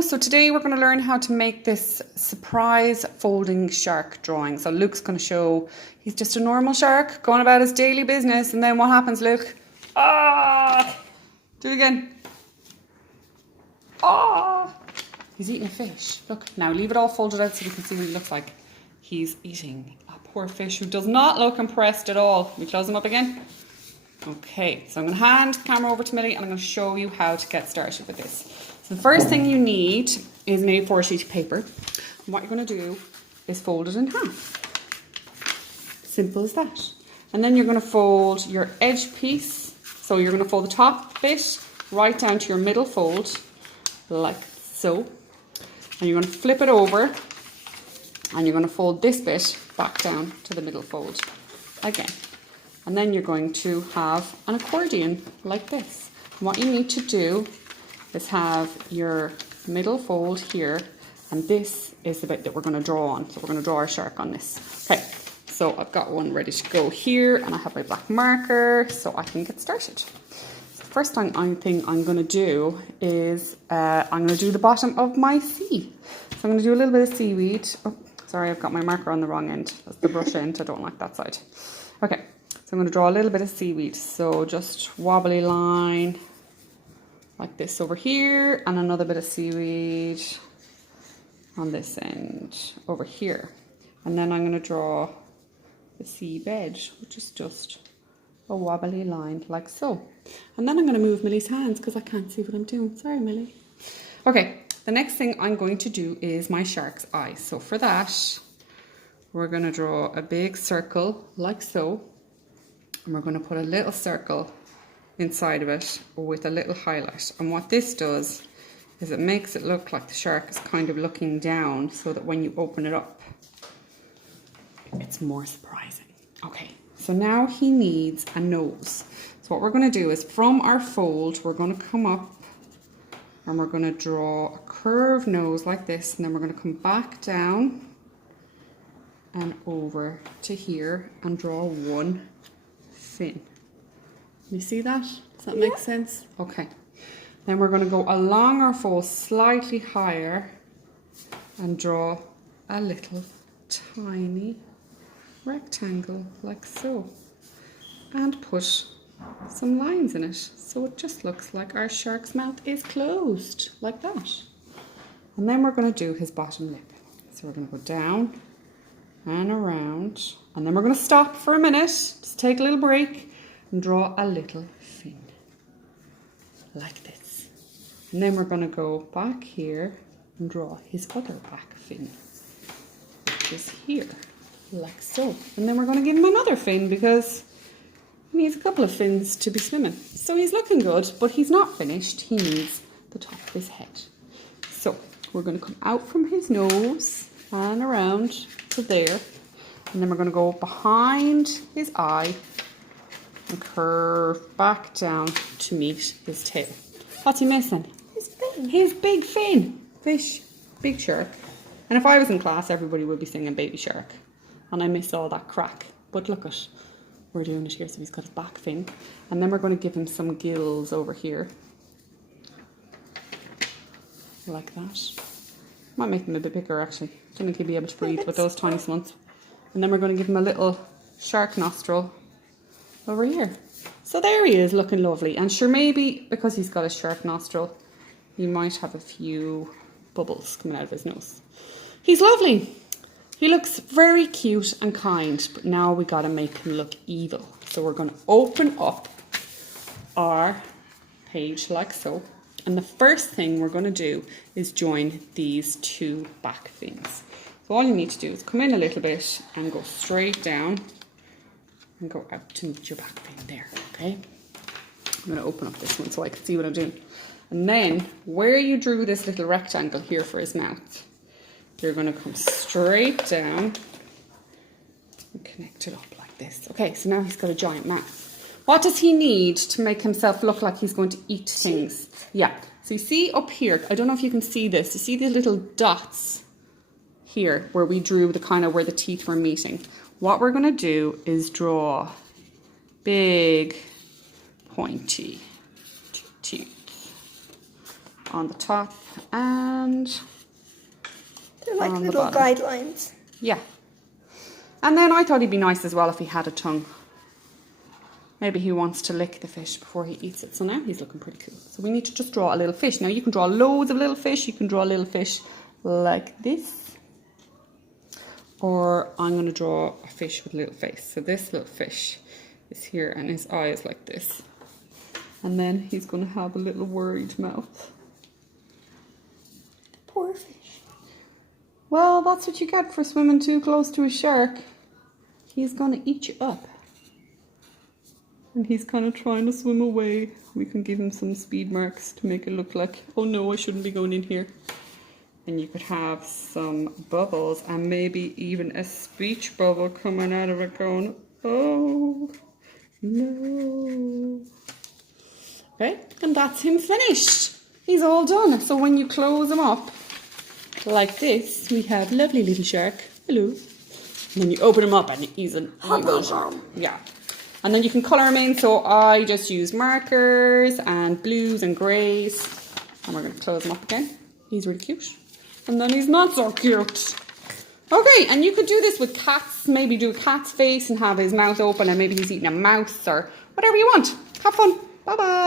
Hello, so today we're going to learn how to make this surprise folding shark drawing. So Luke's going to show he's just a normal shark going about his daily business, and then what happens, Luke? Ah! Do it again. Ah! He's eating a fish. Look, now leave it all folded out so we can see what he looks like. He's eating a poor fish who does not look impressed at all. We close him up again? Okay, so I'm going to hand the camera over to Millie and I'm going to show you how to get started with this. So the first thing you need is an A4 sheet of paper. And what you're going to do is fold it in half. Simple as that. And then you're going to fold your edge piece. So you're going to fold the top bit right down to your middle fold, like so. And you're going to flip it over and you're going to fold this bit back down to the middle fold again. And then you're going to have an accordion like this. And what you need to do is have your middle fold here, and this is the bit that we're going to draw on. So we're going to draw our shark on this. Okay, so I've got one ready to go here, and I have my black marker, so I can get started. So the first thing I'm going to do is I'm going to do the bottom of my sea. So I'm going to do a little bit of seaweed. Oh, sorry, I've got my marker on the wrong end. That's the brush end. I don't like that side. Okay. So I'm going to draw a little bit of seaweed. So just wobbly line like this over here, and another bit of seaweed on this end over here. And then I'm going to draw the sea bed, which is just a wobbly line like so. And then I'm going to move Millie's hands because I can't see what I'm doing. Sorry, Millie. Okay, the next thing I'm going to do is my shark's eye. So for that, we're going to draw a big circle like so. And we're going to put a little circle inside of it with a little highlight. And what this does is it makes it look like the shark is kind of looking down, so that when you open it up, it's more surprising. Okay, so now he needs a nose. So what we're going to do is from our fold, we're going to come up and we're going to draw a curved nose like this. And then we're going to come back down and over to here and draw one fin. You see that? Does that make sense? Okay. Then we're going to go along our fold slightly higher and draw a little tiny rectangle like so. And put some lines in it so it just looks like our shark's mouth is closed like that. And then we're going to do his bottom lip. So we're going to go down and around, and then we're going to stop for a minute, just take a little break and draw a little fin like this. And then we're going to go back here and draw his other back fin, which is here like so. And then we're going to give him another fin because he needs a couple of fins to be swimming. So he's looking good, but he's not finished. He needs the top of his head. So we're going to come out from his nose and around to there, and then we're going to go behind his eye and curve back down to meet his tail. What's he missing? His fin. His big fin. Fish. Big shark. And if I was in class, everybody would be singing Baby Shark, and I missed all that crack. But look at, we're doing it here, so he's got his back fin, and then we're going to give him some gills over here like that. Might make them a bit bigger actually. I don't think he'll be able to breathe with those tiny ones. And then we're going to give him a little shark nostril over here. So there he is, looking lovely. And sure, maybe because he's got a shark nostril, he might have a few bubbles coming out of his nose. He's lovely. He looks very cute and kind, but now we got to make him look evil. So we're going to open up our page like so. And the first thing we're going to do is join these two back fins. So all you need to do is come in a little bit and go straight down and go out to meet your back fin there, okay? I'm going to open up this one so I can see what I'm doing. And then where you drew this little rectangle here for his mouth, you're going to come straight down and connect it up like this. Okay, so now he's got a giant mouth. What does he need to make himself look like he's going to eat things? Yeah, so you see up here, I don't know if you can see this, you see these little dots here where we drew the kind of where the teeth were meeting. What we're going to do is draw big pointy teeth on the top and they're like on the little bottom. guidelines. Yeah. And then I thought he'd be nice as well if he had a tongue. Maybe he wants to lick the fish before he eats it. So now he's looking pretty cool. So we need to just draw a little fish. Now you can draw loads of little fish. You can draw a little fish like this. Or I'm going to draw a fish with a little face. So this little fish is here and his eye is like this. And then he's going to have a little worried mouth. Poor fish. Well, that's what you get for swimming too close to a shark. He's going to eat you up. And he's kind of trying to swim away. We can give him some speed marks to make it look like, oh no, I shouldn't be going in here. And you could have some bubbles and maybe even a speech bubble coming out of it going, oh no. Okay, and that's him finished. He's all done. So when you close him up like this, we have lovely little shark. Hello. And then you open him up and he's an evil shark. Yeah. And then you can colour him in. So I just use markers and blues and greys. And we're going to close him up again. He's really cute. And then he's not so cute. Okay, and you could do this with cats. Maybe do a cat's face and have his mouth open and maybe he's eating a mouse or whatever you want. Have fun. Bye-bye.